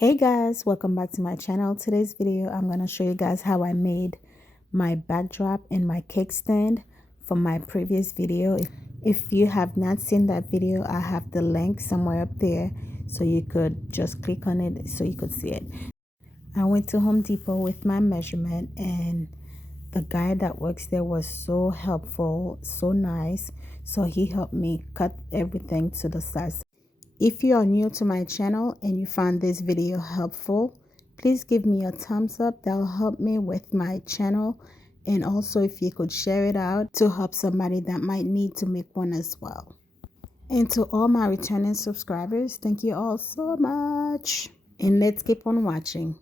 Hey guys, welcome back to my channel. Today's video I'm going to show you guys how I made my backdrop and my kickstand from my previous video. If you have not seen that video, I have the link somewhere up there so you could just click on it so you could see it. I went to Home Depot with my measurement, and the guy that works there was so helpful, so nice. So he helped me cut everything to the size. If you are new to my channel and you found this video helpful, please give me a thumbs up. That'll help me with my channel. And also if you could share it out to help somebody that might need to make one as well. And to all my returning subscribers, thank you all so much. And let's keep on watching.